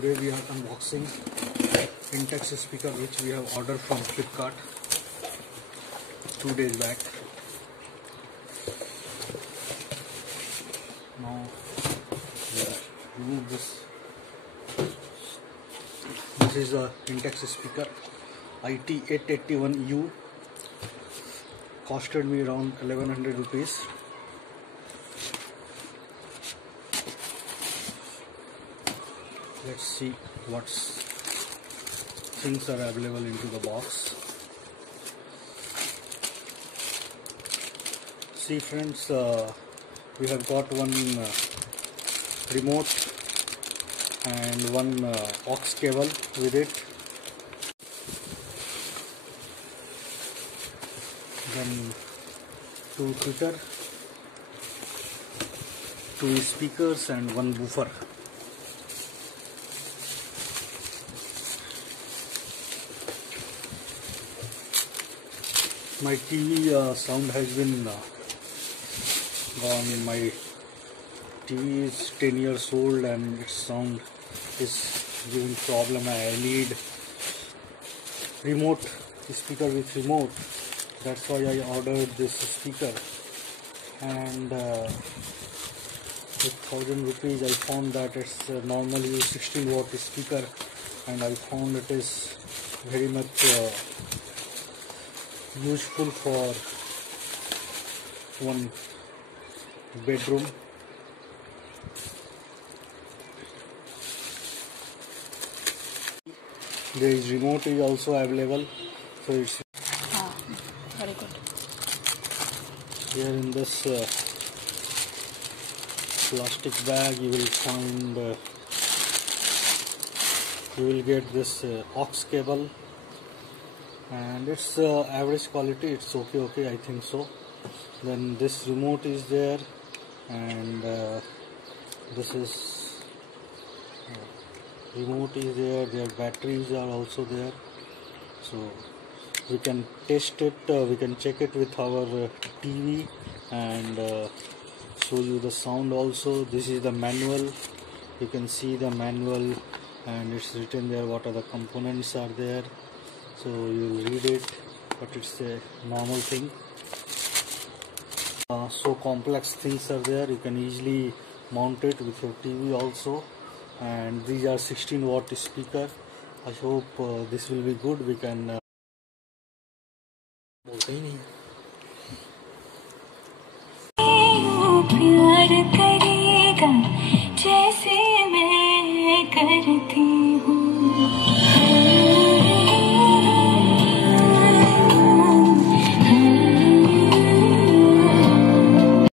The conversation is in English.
Today we are unboxing INTEX speaker which we have ordered from Flipkart 2 days back. Now we remove this. This is the INTEX speaker IT881U. Costed me around 1100 rupees. Let's see what things are available into the box. See friends, we have got one remote and one aux cable with it. Then two tweeter, two speakers and one woofer. My TV sound has been gone. My TV is 10 years old and its sound is giving problem. I need remote speaker with remote. That's why I ordered this speaker, and with 1000 rupees I found that it's normally 16 watt speaker, and I found it is very much useful for one bedroom. There is remote is also available, so it's very good. Here in this plastic bag you will find you will get this aux cable, and it's average quality. It's okay, I think so. Then this remote is there, and this is remote is there. Their batteries are also there, so we can test it. We can check it with our TV and show you the sound also. This is the manual. You can see the manual, and it's written there what are the components are there. So you will read it, but it's a normal thing. So complex things are there. You can easily mount it with your TV also. And these are 16 watt speaker. I hope this will be good. We can प्यार करेगा जैसे मैं करती